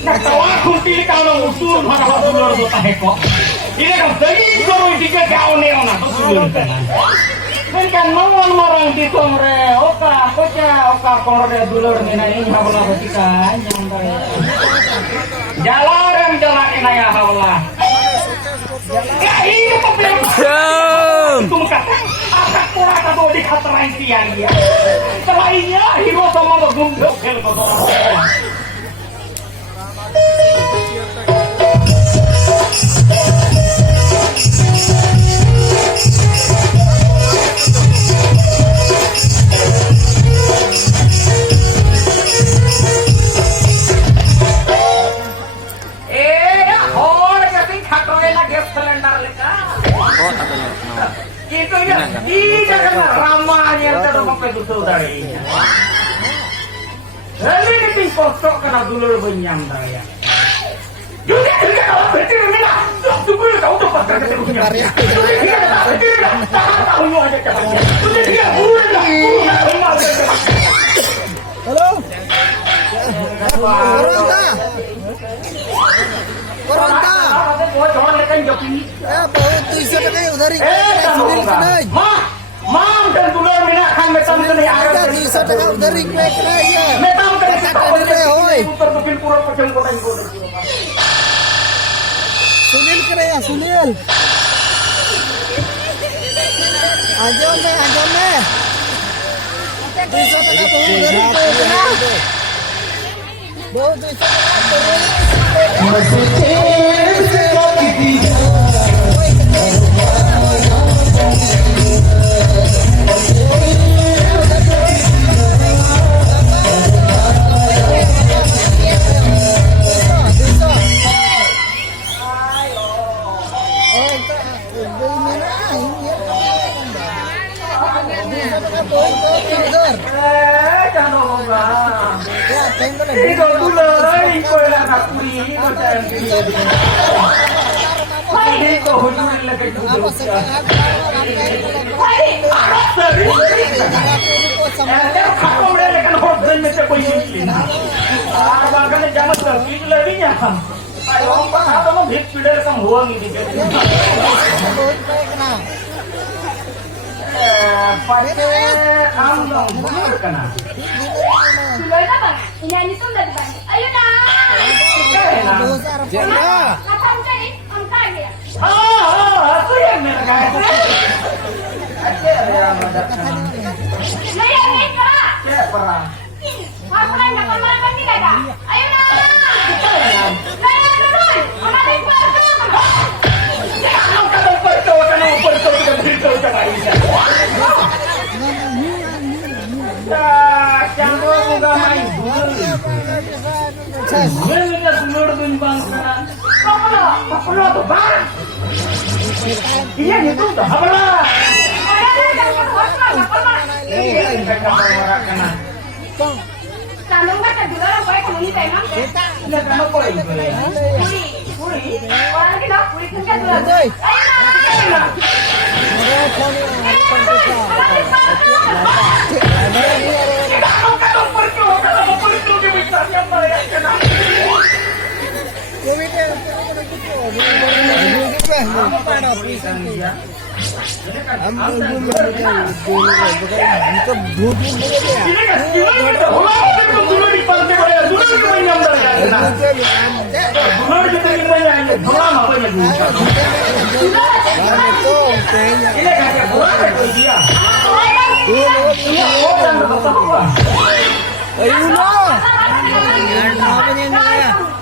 Nah, tahu aku pilih kalau usul pada dulur tu tak heko. Ini kan daging kalau tiga kau neon atau dulur kan. Kan mawon marang di kongre, oka kongre dulur mina ini haula ketika jangan jalan ini ya haula. Ya ini problem. Itu muka. Akak pura kado di kataran tiang dia. Selainnya hero sama bergunduk hel kotoran. Itu ya, tidak kan ramahnya kita pakai tutup dari ini. Lalu ini pingkosok kena dulur benyam dari ya. Juga kalau betul mina, tunggu kau tuh pasal keterunya. Juga betul, tahu lu aja caranya. Sudah dia udah. Halo. Koronta. Jangan lekan joki. बहुत तीसरे टके उधर ही मां dan dulur mina kan betam kene ada 300 टका उधर ही पे कराया betam kene करे होय उत्तर दक्षिण पूर्व पश्चिम कोटा को सुनील कराया सुनील आजो में 200 टका बहुत उधर ही पे करा बहुत 200 टका Itu dulur iko lah nak kuri iko jangan kiri. Ini kau hujan lagi dulur. Kau mereka kan hujan macam begini. Bahkan zaman terkini lagi nya. Ayo orang ada mau hit pilar kamu huang ini. Pakai kamu dulur kena. Dulur apa? Ini sudah dibantu. Ayo nak. Kapan kali? Angkat ya. Aku yang mereka. Aja yang ada. Saya ni kera. Siapa? Aku nak nak makan ni ada. Ayo nak. Saya dulu. Mana ni pergi? Jangan kau pergi kita beritahu jangan ini. Jangan muka main dulu. Mereka dulur tumbang kanan. Apa tu bang? Iya itu dah apa lah? Ini mereka orang kanan. Kalau mereka dulur apa yang kamu ni tengok? Ini kamu kau ini. Puri. Orang kita puri kerja dulur. Ayo nak.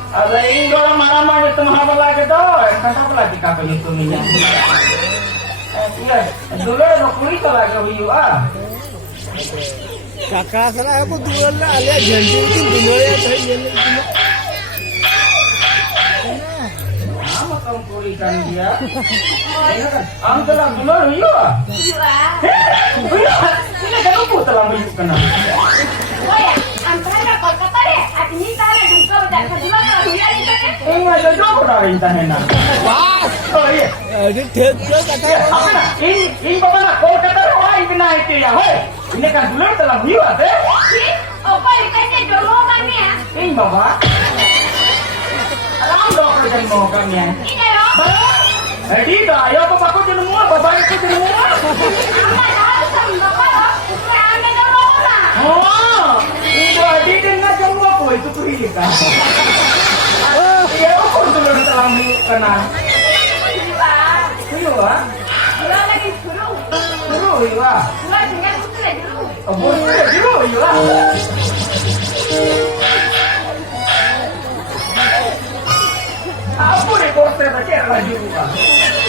Ada ini orang marah-marah itu mahal lagi tu, kenapa lagi kau itu minyak? Iya, dulu ada kulit lagi hiu ah. Kakak salah aku dulu lah, alias janji itu dulu ya saya jadi. Nama kamu kulikan dia? Angkat lah dulu hiu ah. Ini kan aku telah hiu kena. Oh ya, antara kau kata deh, artinya saya juga berdak kedua kalau dia itu deh. Enggak ada jodoh dari internet. Oh iya. Dia kata ini bagaimana? Kau kata orang ini itu ya, hei. Ini kan dulu telah hiu ah, Oh, kau ikannya dorong kan ya? Ini bapak. Alam dok kerja mau kami ya. Ini loh. Dito, ayaw ko pa ko dyan mo, babae ko dyan mo. Ama, harus sama bapak loh. Supaya anda gak mau lah. Oh, dito, dito nga dyan mo ako, ito ko hili ka. Ayaw ko dyan mo talang ka na. Pak. Kuyo ha? Gula lagi suruh. Kuyo, iyo ha? Gula dengan putri dulu. Abo, kuyo, iyo ha? Apa ni korte ba kaya lagi ka?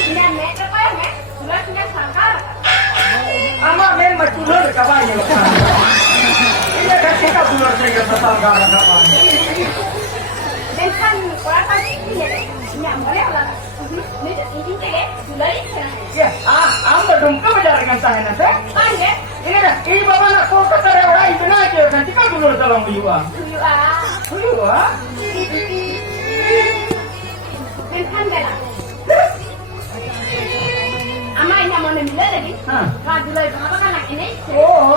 Ini nek apa ya nek? Gula dengan sangkar. Ama men matulor ka ba niyo ka? Iya kasi ka tulor sa tanggara ka pa. Dan kan orang pasti ini nek boleh lah. Ini teh gula ini. Ya, amba dum ka bajaran tahan na sa? Kan Ini kan, ini bapak nak kau kata orang itu nak je, nanti kan dulu dalam biwa. Tuyu ah. Biwa? Dan kan gala. Ama ini mau nemila lagi. Hah? Kan dulu itu apa kan nak ini? Oh,